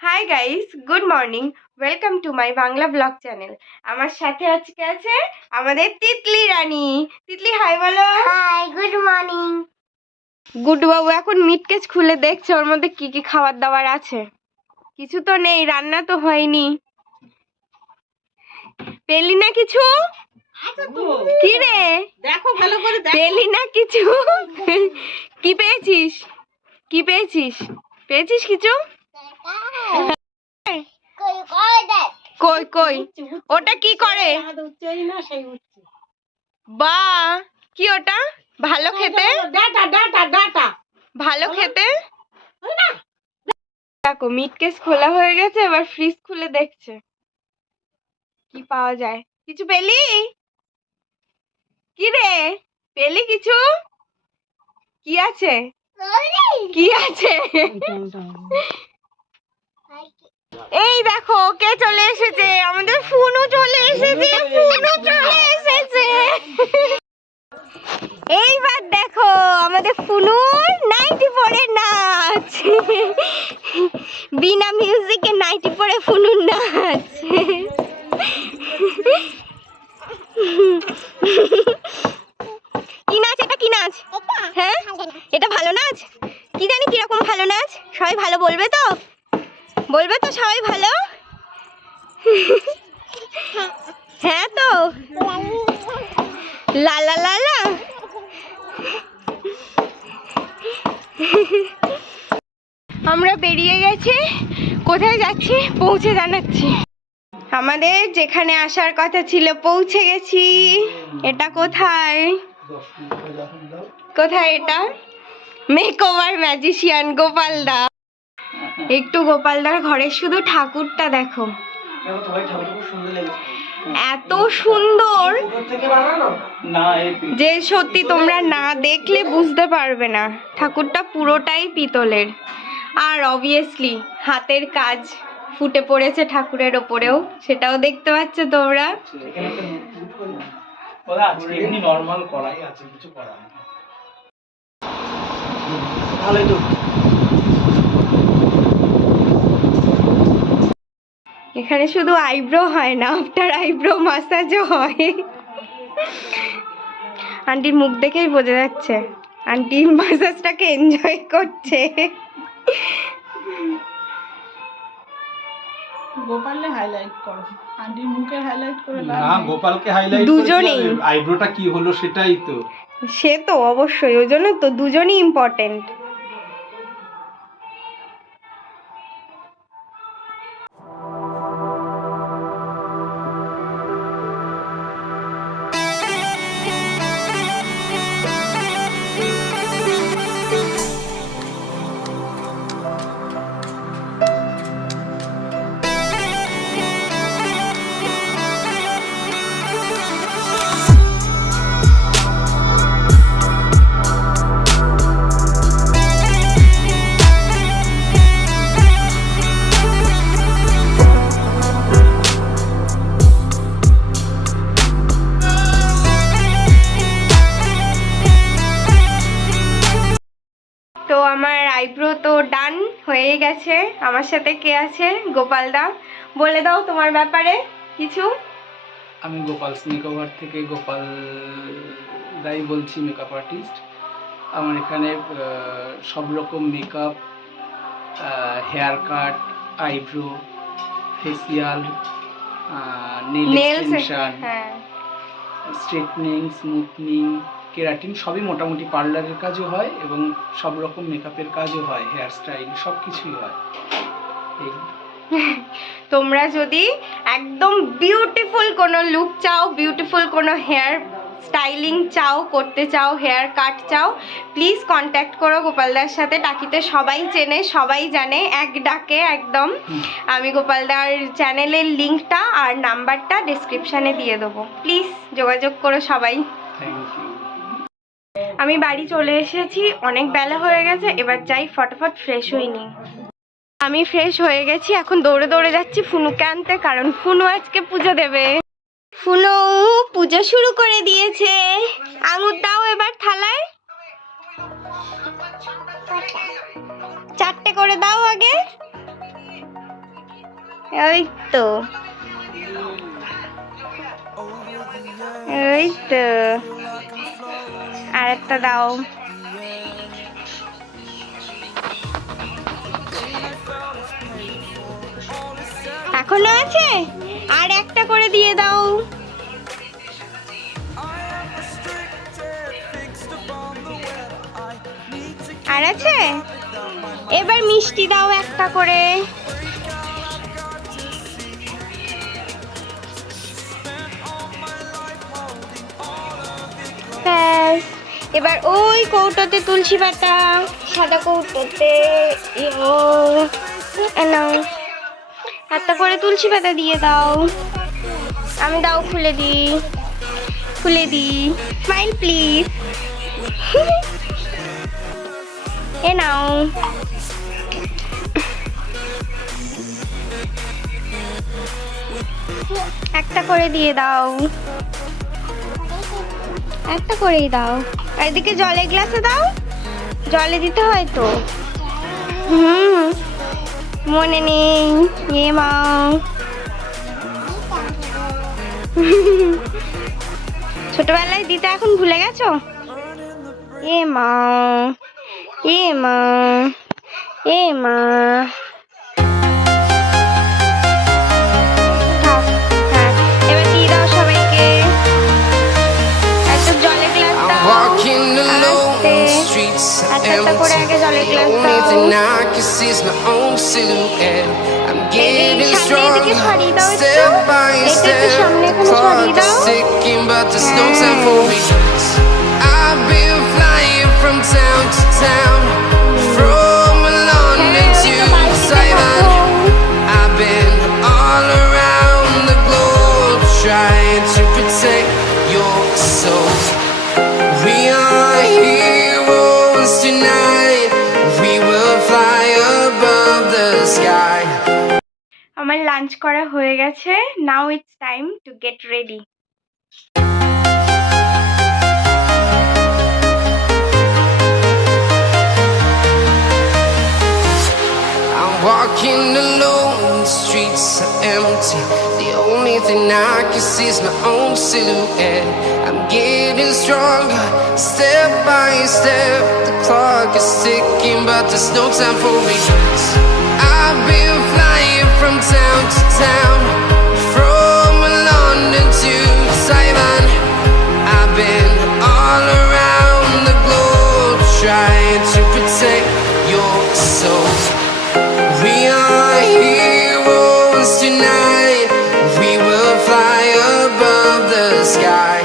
High guys, good morning. Welcome to my Bangla blog channel. আমার সাথে আজকে আছে আমাদের তিতলি রানী। তিতলি হাই বলো। Hi, good morning. গুড বাবু এখন মিটকেস খুলে দেখছে ওর মধ্যে কি কি খাবার দাবার আছে। কিছু তো নেই, রান্না তো হয়নি। পেলি না কিছু? কি রে দেখো ভালো করে দেখো। পেলি না কিছু? কি পেয়েছিস? কি পেয়েছিস? পেয়েছিস কিছু? কই কই ওটা কি করে? বা কি ওটা? ভালো খেতে? ভালো খেতে? দেখো মিটকেস খোলা হয়ে গেছে, এবার ফ্রিজ খুলে দেখছে কি পাওয়া যায়। কিছু পেলি? কি রে পেলি কিছু? কি আছে? কি আছে? এই দেখো কে চলে এসেছে, আমাদের ফুনু চলে এসেছে। ফুনু চলে এসেছে। এইবার দেখো আমাদের ফুনুর নাইটি পরে নাচ। বিনা মিউজিকে নাইটি পরে ফুনুর নাচ। কি নাচ এটা? কি নাচ? হ্যাঁ এটা ভালো নাচ? কি জানি কিরকম ভালো নাচ। সবাই ভালো বলবে তো? বলবে তো সবাই ভালো? হ্যাঁ তো লা লা লা লা। আমরা বেরিয়ে গেছি, কোথায় যাচ্ছি পৌঁছে জানাচ্ছি। আমাদের যেখানে আসার কথা ছিল পৌঁছে গেছি। এটা কোথায়? কোথায় এটা? মেকওভার ম্যাজিশিয়ান গোপালদা। একটু গোপালদার ঘরে শুধু ঠাকুরটা দেখো, এত সুন্দর যে সত্যি তোমরা না দেখলে বুঝতে পারবে না। ঠাকুরটা পুরোটাই পিতলের, আর অবভিয়াসলি হাতের কাজ ফুটে পড়েছে ঠাকুরের ওপরেও, সেটাও দেখতে পাচ্ছ তোমরা। এখানে শুধু আইব্রো হয় না, আফটার আইব্রো মাসাজও হয়। আন্টির মুখ দেখেই বোঝা যাচ্ছে আন্টি মাসাজটাকে এনজয় করছে। গোপালকে হাইলাইট করো, আন্টির মুখে হাইলাইট করে না, গোপালকে হাইলাইট দুজনেই আইব্রোটা কি হলো সেটাই তো। সে তো অবশ্যই, ওই জন্য তো দুজনই ইম্পর্টেন্ট। তো আমার আইব্রো তো ডান হয়ে গেছে। আমার সাথে কে আছে? গোপালদা। বলে দাও তোমার ব্যাপারে কিছু। আমি গোপাল মেকওভার থেকে গোপাল দাই বলছি, মেকআপ আর্টিস্ট। আমার এখানে সব রকম makeup, hair cut, eyebrow, facial, nail extension, straightening, smoothing, keratin সবই মোটামুটি পার্লারের কাজও হয় এবং সব রকম মেকআপের কাজও হয়, হেয়ার স্টাইল সব কিছুই হয়। এই তোমরা যদি একদম বিউটিফুল কোনো লুক চাও, বিউটিফুল কোনো হেয়ার স্টাইলিং চাও, করতে চাও, হেয়ার কাট চাও, প্লিজ কন্ট্যাক্ট করো গোপালদার সাথে। টাকিতে সবাই চেনে, সবাই জানে, এক ডাকে একদম। আমি গোপালদার চ্যানেলের লিঙ্কটা আর নাম্বারটা ডেসক্রিপশানে দিয়ে দেবো, প্লিজ যোগাযোগ করো সবাই। Thank you. আমি বাড়ি চলে এসেছি, অনেক বেলা হয়ে গেছে, এবার যাই ফটাফট ফ্রেশ হয়ে নিই। আমি ফ্রেশ হয়ে গেছি, এখন দৌড়ে দৌড়ে যাচ্ছি ফুনুকে আনতে, কারণ ফুনু আজকে পুজো দেবে। ফুনু পুজো শুরু করে দিয়েছে। আঙুর দাও এবার থালায়, 4টে করে দাও আগে। ওই তো, ওই তো, আর একটা দাও। এখনো আছে, আর একটা করে দিয়ে দাও। আর আছে, এবার মিষ্টি দাও একটা করে। ব্যাস, এবার ওই কৌটোতে তুলসী পাতা, সাদা কৌটোতে নাও, একটা করে তুলসী পাতা দিয়ে দাও। আমি দাও খুলে দিই, খুলে দিই। Smile please. এ নাও। একটা করে দিয়ে দাও, একটা করেই দাও। আর এদিকে জলের গ্লাসে দাও, জলে দিতে হয় তো। মনে নেই। এ মা, ছোটবেলায় দিতে এখন ভুলে গেছো? এ মা, এ মা, এ মা। থাক, হ্যাঁ, এবার দিয়ে দাও সবাইকে। একটা জলের গ্লাস দাও। Walking alone, আস্তে, streets are একটা করে empty. আগে জলের The গ্লাস only দাও। thing I can see is my own silhouette. I'm getting সামনে এদিকে stronger, ছড়িয়ে দাও একটু। step by এটা একটু step. সামনে The এখানে clock ছড়িয়ে is দাও। ticking, but there's no time for regrets. I've been flying from town to town, from London to Taiwan. I've been all around the globe, trying to protect your soul. We are heroes tonight. We will fly above the sky. আমার lunch করা হয়ে গেছে। Now it's time to get ready. I'm walking alone, the streets are empty. The only thing I can see is my own silhouette. I'm getting stronger, step by step. The clock is ticking, but there's no time for regrets. I've been flying from town to town, from London to Taiwan. I've been all around the globe, trying to protect your soul. We are heroes tonight. We will fly above the sky.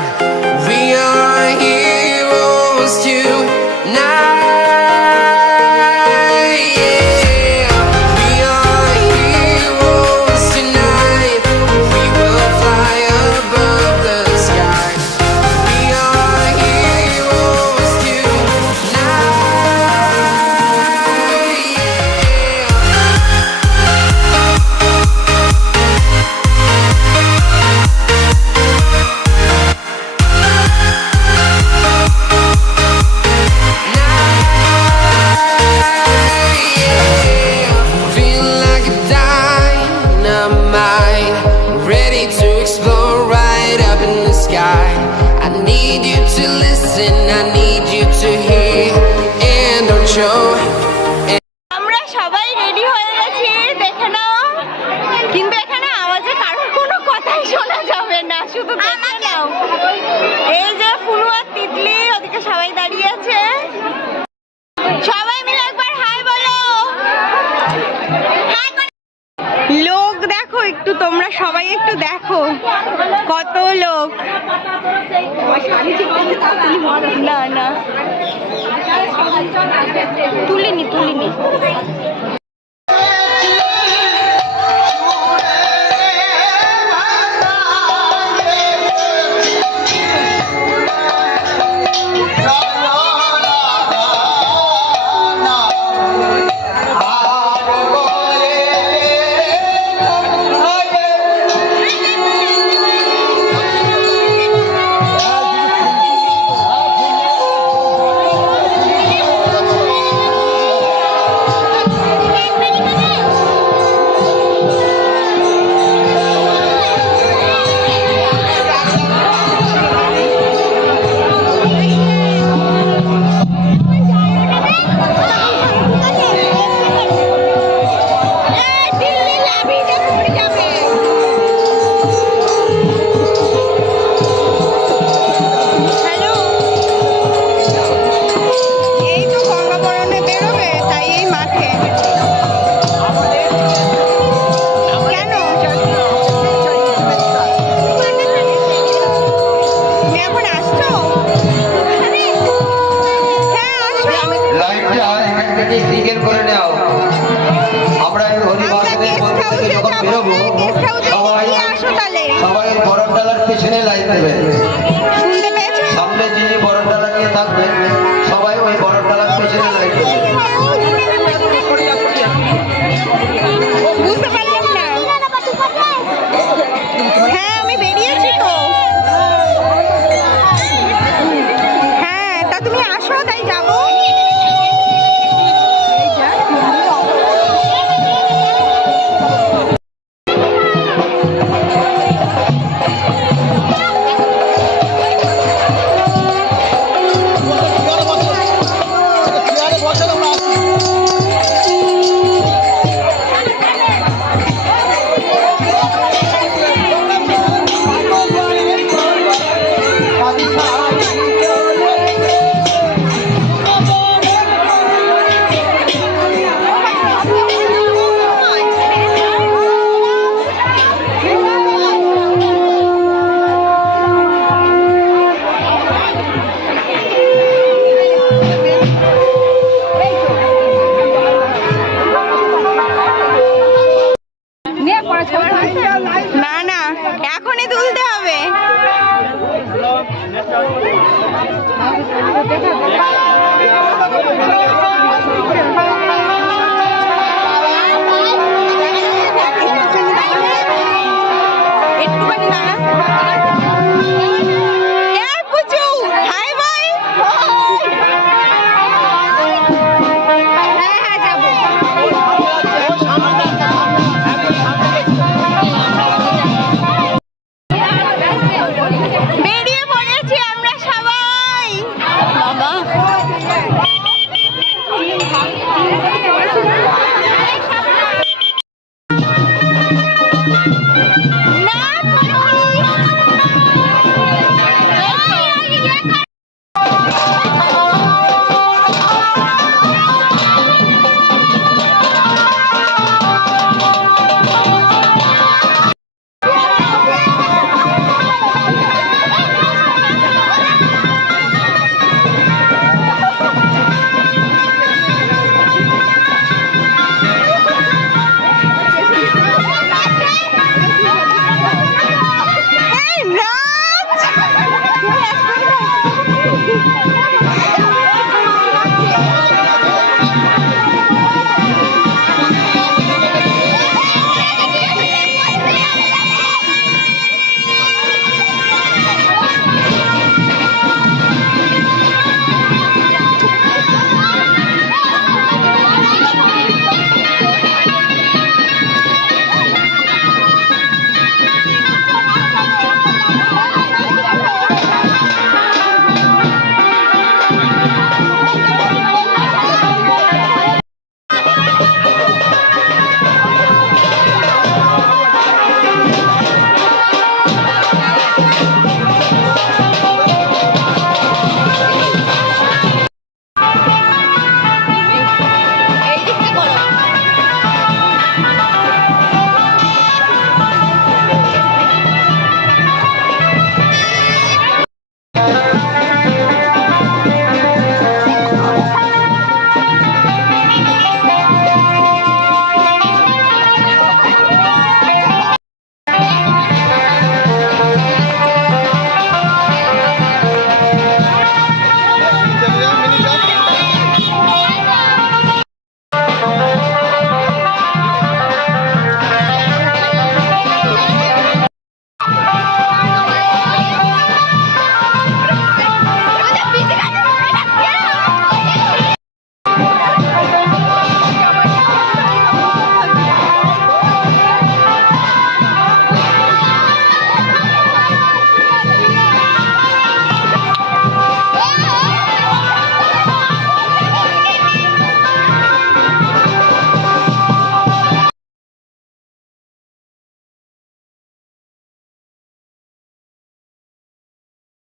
We are heroes tonight. Yeah. We are heroes tonight. We will fly above the sky. We are heroes tonight. Yeah. Feel like a dynamite, ready to explode right up in the sky. I need you to listen, I need you to hear, and don't show. আমরা সবাই ready হয়ে গেছি, দেখে নাও। কিন্তু এখানে আওয়াজে কারোর কোনো কথাই শোনা যাবে না, শুধু দেখে নাও। এই যে ফুলু আর তিতলি, ওদিকে সবাই দাঁড়িয়ে আছে। সবাই মিলে একবার হাই বলো। লোক দেখো একটু, তোমরা সবাই একটু দেখো কত লোক। না না, তুলিনি তুলিনি। বেরোবো গেস্ট হাউসে সবাই গিয়ে আসো তাহলে। সবাই বরফ ডালার পেছনে লাইন দেবে। শুনতে পেয়েছো? সামনে যিনি বরফ ডালা নিয়ে থাকবেন সবাই ওই বরফ ডালার পেছনে লাইন দেবে। বুঝতে পারলাম না। হ্যাঁ আমি বেরিয়েছি তো। হ্যাঁ তা তুমি আসো তাই যাবো।